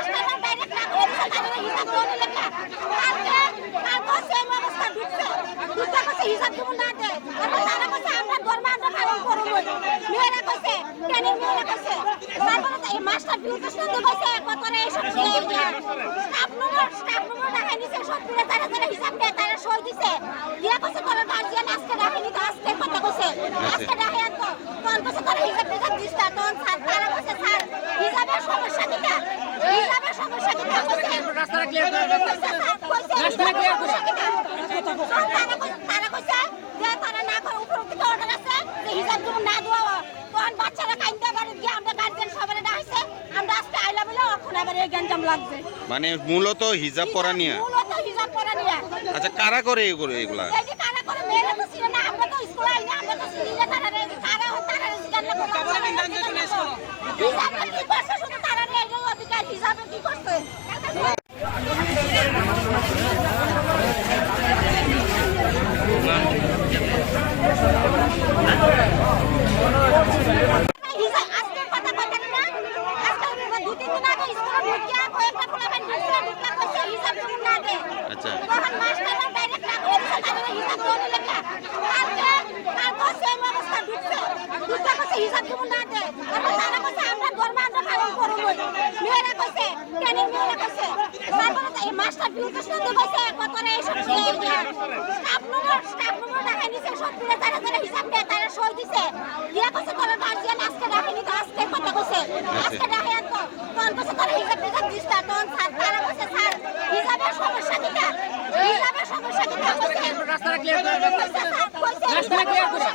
মাস্টাররা ডাইরেক্ট না করে তারা হিসাব দেওয়া লেখা কালকে সেম অবস্থা দুটা কাছে হিসাব দেব না দে তারা কাছে আমরা ধর্ম আমরা পালন করব মেয়েরা কাছে ট্রেনিং মেয়েরা কাছে তারপরে এই মাস্টার বিউটি শুনতে কইছে কতরে এসব স্টাফ নম্বর দেখাই নিছে সব পুরো তারা হিসাব দেয় তারা সই দিছে দিয়া কাছে তোর গার্জিয়ান আজকে রাখেনি তো আজকে কথা কইছে আজকে রাখে তো তোর কাছে তোর হিসাব দিছ তখন স্যার তারা কাছে স্যার হিসাবের সমস্যা কিটা হিসাবের সমস্যা কিটা রাস্তা ক্লিয়ার করে রাস্তা ক্লিয়ার করে তারা কইছে যে তারা না করে উপর থেকে অর্ডার আছে যে হিসাব তুমি না দেওয়া তখন বাচ্চারা কাইন্দা বাড়ি গিয়ে আমরা গার্জিয়ান সবারে ডাকছে আমরা আজকে আইলা বলে এখন আবার এই গঞ্জাম লাগছে মানে মূলত হিজাব পরা নিয়া মূলত হিসাব করা নিয়া আচ্ছা কারা করে এগুলা এই যে কারা করে মেয়েরা তো ছিল না আমরা তো স্কুল আইনা আমরা তো সিরিজে তারা জানলে হিসাবে কি করছে শুধু তারা এই অধিকার হিসাবে কি করছে আজকে কথা কথা না আজকে দু তিন দিন আগে স্কুলে ঢুকিয়া কয়েকটা পোলাপান ঢুকিয়া কইছে হিসাব তুমি না দে আচ্ছা তখন মাস্টাররা ডাইরেক্ট না করে তারা হিসাব দেওয়া লেখা কালকে সেম অবস্থা দুটা কাছে হিসাব তুমি না দে তারা কাছে আমরা ধর্ম আমরা পালন করব মেয়েরা কইছে ট্রেনিং মেয়েরা কইছে তারপরে এই মাস্টার বিউটি শুনতে কইছে কতরে এসব স্টাফ নম্বর দেখাই নিছে সব পুরো তারা হিসাব দেয় তারা সই দিছে দিয়া কাছে তোর গার্জিয়ান আজকে রাখেনি তো আজকে কথা কইছে আজকে রাখে তো তোর কাছে তোর হিসাব দিছ তখন স্যার তারা কাছে স্যার হিসাবের সমস্যা কিটা হিসাবের সমস্যা কিটা রাস্তা ক্লিয়ার করে রাস্তা ক্লিয়ার করে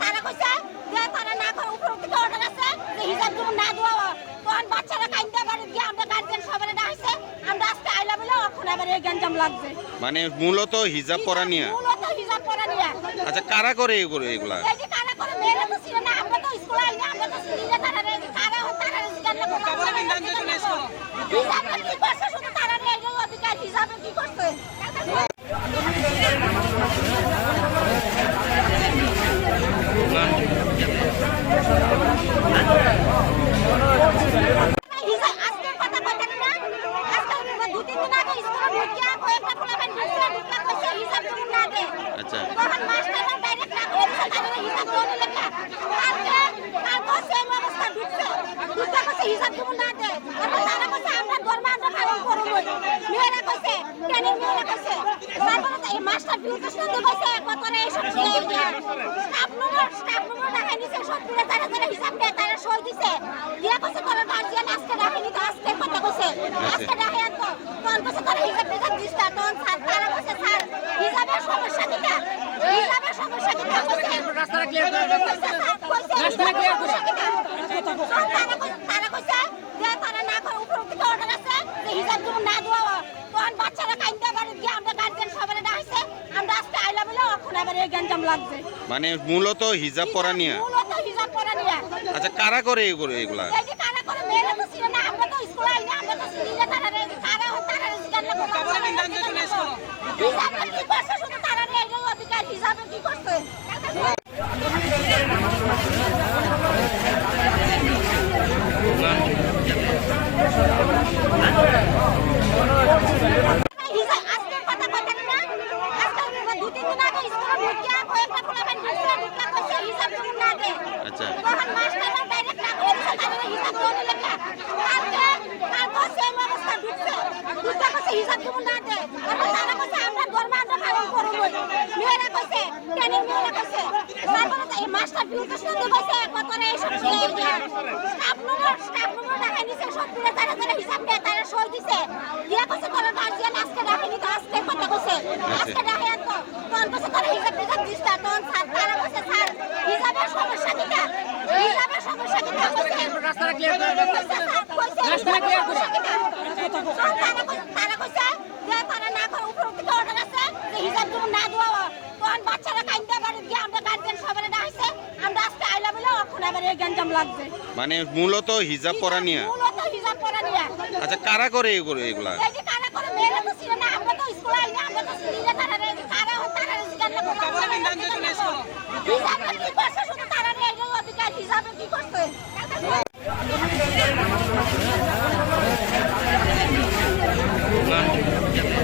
তারা কইছে যে তারা না করে উপর থেকে অর্ডার আছে যে হিসাব তুমি না দেওয়া তখন বাচ্চারা কাইন্দা বাড়ি গিয়ে আমরা গার্জিয়ান সবারে ডাকছে আমরা আজকে আইলা বলে এখন আবার এই গঞ্জাম লাগছে মানে মূলত হিজাব পরা নিয়া মূলত হিসাব করা নিয়া আচ্ছা কারা করে এগুলা এই যে কারা করে মেয়েরা তো ছিল না আমরা তো স্কুল আইনা আমরা তো সিরিজে তারা জানলে হিসাবে কি করছে শুধু তারা এই অধিকার হিসাবে কি করছে আজকে কথা কথা না আজকে দু তিন দিন আগে স্কুলে ঢুকিয়া কয়েকটা পোলাপান ঢুকিয়া কইছে হিসাব তুমি না দে আচ্ছা তখন মাস্টাররা ডাইরেক্ট না করে তারা হিসাব দেওয়া লেখা কালকে সেম অবস্থা দুটা কাছে হিসাব তুমি না দে তারা কাছে আমরা ধর্ম আমরা পালন করব মেয়েরা কইছে ট্রেনিং মেয়েরা কইছে তারপরে এই মাস্টার বিউটি শুনতে কইছে কতরে এসব স্টাফ নম্বর দেখাই নিছে সব পুরো তারা হিসাব দেয় তারা সই দিছে দিয়া কাছে তোর গার্জিয়ান আজকে রাখেনি তো আজকে কথা কইছে আজকে রাখে তো তোর কাছে তোর হিসাব দিছ তখন স্যার তারা কাছে স্যার হিসাবের সমস্যা কিটা হিসাবের সমস্যা কিটা রাস্তা ক্লিয়ার করে রাস্তা ক্লিয়ার করে তারা কইছে যে তারা না করে উপর থেকে অর্ডার আছে যে হিসাব তুমি না দেওয়া তখন বাচ্চারা কাইন্দা বাড়ি গিয়ে আমরা গার্জিয়ান সবারে ডাকছে আমরা আজকে আইলা বলে এখন আবার এই গঞ্জাম লাগছে মানে মূলত হিজাব পরা নিয়া মূলত হিসাব করা নিয়া আচ্ছা কারা করে এগুলা এই যে কারা করে মেয়েরা তো ছিল না আমরা তো স্কুল আইনা আমরা তো সিরিজে তারা জানলে হিসাবে কি করছে শুধু তারা এই অধিকার হিসাবে কি করছে আজকে কথা কথা না আজকে দু তিন দিন আগে স্কুলে ঢুকিয়া কয়েকটা পোলাপান ঢুকিয়া কইছে হিসাব তুমি না দে আচ্ছা তখন মাস্টাররা ডাইরেক্ট না করে তারা হিসাব দেওয়া লেখা কালকে সেম অবস্থা দুটা কাছে হিসাব তুমি না দে তারা কাছে আমরা ধর্ম আমরা পালন করব মেয়েরা কইছে ট্রেনিং মেয়েরা কইছে তারপরে এই মাস্টার বিউটি শুনতে কইছে কতরে এসব স্টাফ নম্বর দেখাই নিছে সব পুরো তারা হিসাব দেয় তারা সই দিছে দিয়া কাছে তোর গার্জিয়ান আজকে রাখেনি তো আজকে কথা কইছে আজকে রাখে তো তোর কাছে তোর হিসাব দিছ তখন স্যার তারা কাছে স্যার হিসাবের সমস্যা কিটা হিসাবের সমস্যা কিটা রাস্তা ক্লিয়ার করে রাস্তা ক্লিয়ার করে তারা কইছে যে তারা না করে উপর থেকে অর্ডার আছে যে হিসাব তুমি না দেওয়া তখন বাচ্চারা কাইন্দা বাড়ি গিয়ে আমরা গার্জিয়ান সবারে ডাকছে আমরা আজকে আইলা বলে এখন আবার এই গঞ্জাম লাগছে মানে মূলত হিজাব পরা নিয়া মূলত হিসাব করা নিয়া আচ্ছা কারা করে এগুলা এই যে কারা করে মেয়েরা তো ছিল না আমরা তো স্কুল আইনা আমরা তো সিরিজে তারা জানলে হিসাবে কি করছে শুধু তারা এই অধিকার হিসাবে কি করছে